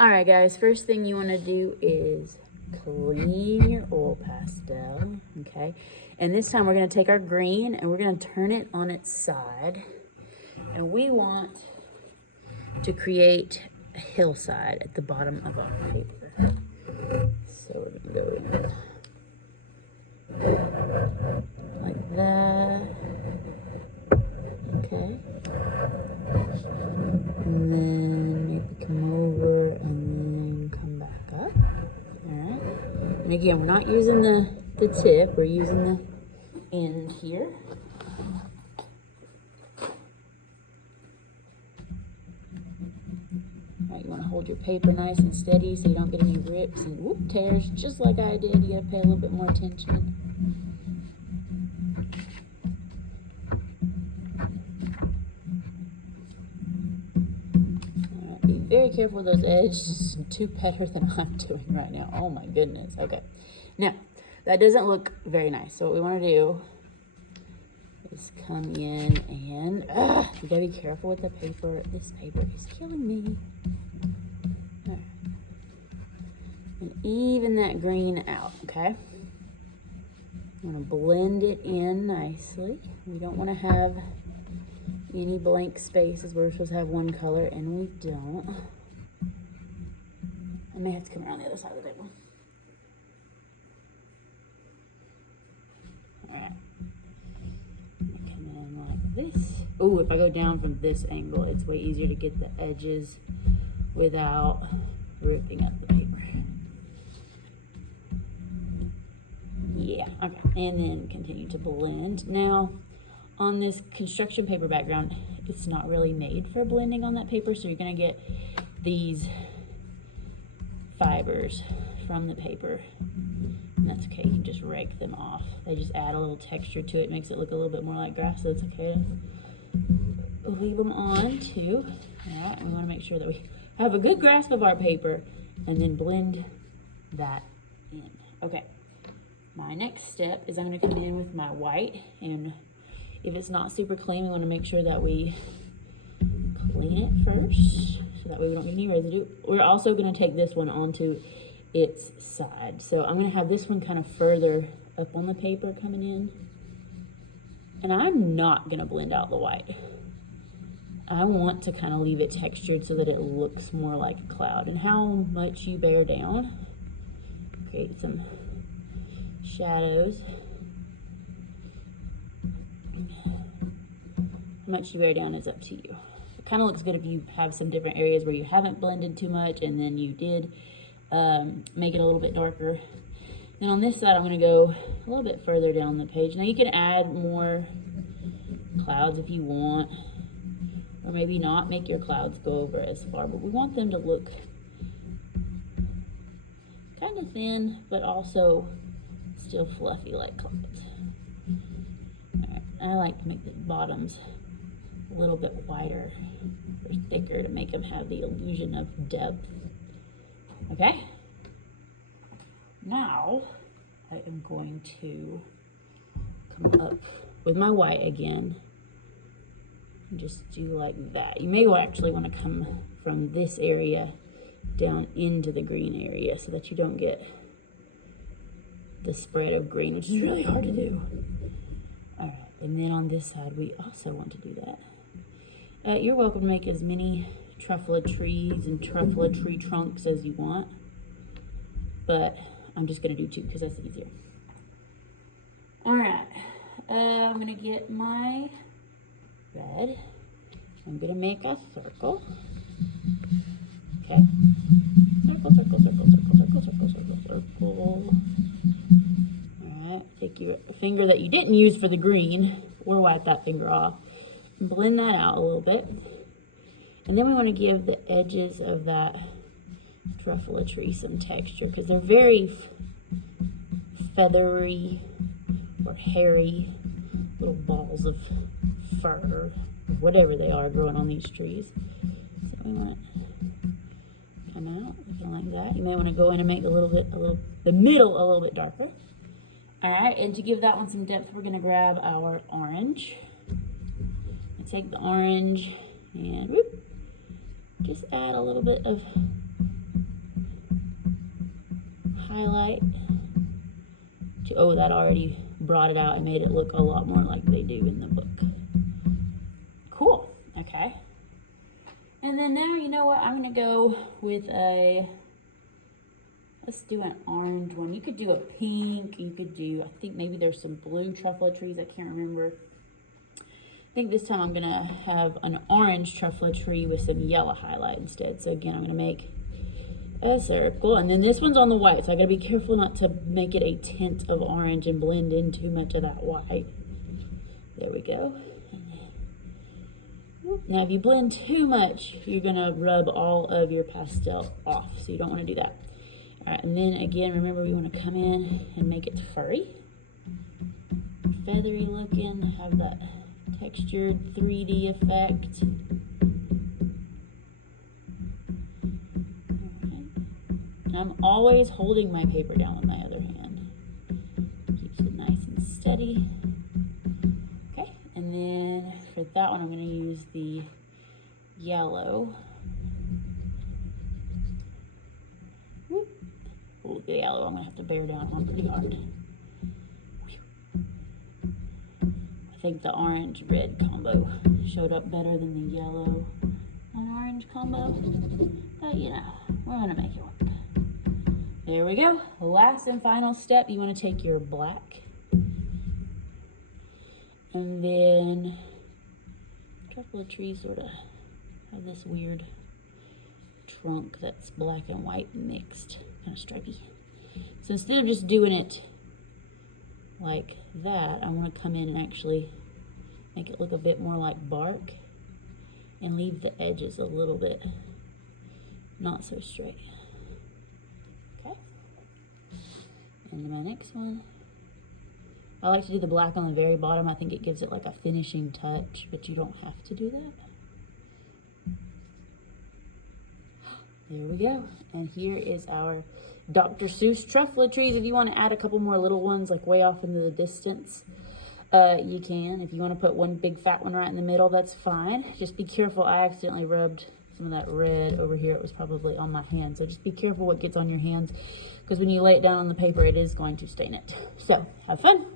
All right, guys, first thing you want to do is clean your oil pastel, okay? And this time we're going to take our green and we're going to turn it on its side. And we want to create a hillside at the bottom of our paper. So we're going to go in like that. Okay. And then maybe come over and then come back up. Alright. And again, we're not using the tip, we're using the end here. Alright, you want to hold your paper nice and steady so you don't get any rips and whoop tears, just like I did. You gotta pay a little bit more attention. Very careful with those edges. Do better than I'm doing right now. Oh my goodness. Okay. Now, that doesn't look very nice. So what we want to do is come in and you gotta be careful with the paper. This paper is killing me. All right. And even that green out, okay? I'm gonna blend it in nicely. We don't want to have any blank spaces. We're supposed to have one color and we don't. I may have to come around the other side of the paper. Alright. Come in like this. Oh, if I go down from this angle, it's way easier to get the edges without ripping up the paper. Yeah, okay. And then continue to blend. Now, on this construction paper background, it's not really made for blending on that paper, so you're gonna get these fibers from the paper. And that's okay, you can just rake them off. They just add a little texture to it, makes it look a little bit more like grass, so it's okay to leave them on too. All right, we wanna make sure that we have a good grasp of our paper and then blend that in. Okay, my next step is I'm gonna come in with my white, and if it's not super clean, we want to make sure that we clean it first, so that way we don't get any residue. We're also going to take this one onto its side. So I'm going to have this one kind of further up on the paper coming in. And I'm not going to blend out the white. I want to kind of leave it textured so that it looks more like a cloud. And how much you bear down, create some shadows. How much you bear down is up to you. It kind of looks good if you have some different areas where you haven't blended too much and then you did make it a little bit darker. Then on this side, I'm going to go a little bit further down the page. Now you can add more clouds if you want, or maybe not make your clouds go over as far, but we want them to look kind of thin, but also still fluffy like clouds. All right. I like to make the bottoms a little bit wider or thicker to make them have the illusion of depth. Okay, now I am going to come up with my white again and just do like that. You may actually want to come from this area down into the green area so that you don't get the spread of green, which is really hard to do. All right, and then on this side we also want to do that. You're welcome to make as many truffela trees and truffela tree trunks as you want, but I'm just gonna do two because that's easier. All right, I'm gonna get my red. I'm gonna make a circle. Okay, circle, circle, circle, circle, circle, circle, circle, circle. All right, take your finger that you didn't use for the green, or wipe that finger off. Blend that out a little bit. And then we want to give the edges of that truffela tree some texture because they're very feathery or hairy little balls of fur or whatever they are growing on these trees. So we want to come out looking like that. You may want to go in and make the middle a little bit darker. All right, and to give that one some depth, we're going to grab our orange. Take the orange and whoop, just add a little bit of highlight. Oh, that already brought it out and made it look a lot more like they do in the book. Cool. Okay. And then now, you know what? I'm going to go with let's do an orange one. You could do a pink. You could do, I think maybe there's some blue truffle trees. I can't remember. I think this time I'm going to have an orange truffle tree with some yellow highlight instead. So again, I'm going to make a circle. And then this one's on the white. So I got to be careful not to make it a tint of orange and blend in too much of that white. There we go. Now, if you blend too much, you're going to rub all of your pastel off. So you don't want to do that. All right, and then again, remember we want to come in and make it furry, feathery looking, have that textured 3D effect. Right. And I'm always holding my paper down with my other hand. Keeps it nice and steady. Okay, and then for that one, I'm going to use the yellow. Oh, the yellow, I'm going to have to bear down on pretty hard. I think the orange-red combo showed up better than the yellow and orange combo. But, you know, we're going to make it work. There we go. Last and final step, you want to take your black. And then truffle trees sort of have this weird trunk that's black and white mixed, kind of stripy. So instead of just doing it like that, I want to come in and actually make it look a bit more like bark and leave the edges a little bit not so straight. Okay. And my next one, I like to do the black on the very bottom. I think it gives it like a finishing touch, but you don't have to do that. There we go. And here is our Dr. Seuss truffle trees. If you want to add a couple more little ones like way off into the distance, you can. If you want to put one big fat one right in the middle, that's fine. Just be careful. I accidentally rubbed some of that red over here. It was probably on my hand. So just be careful what gets on your hands, because when you lay it down on the paper, it is going to stain it. So have fun.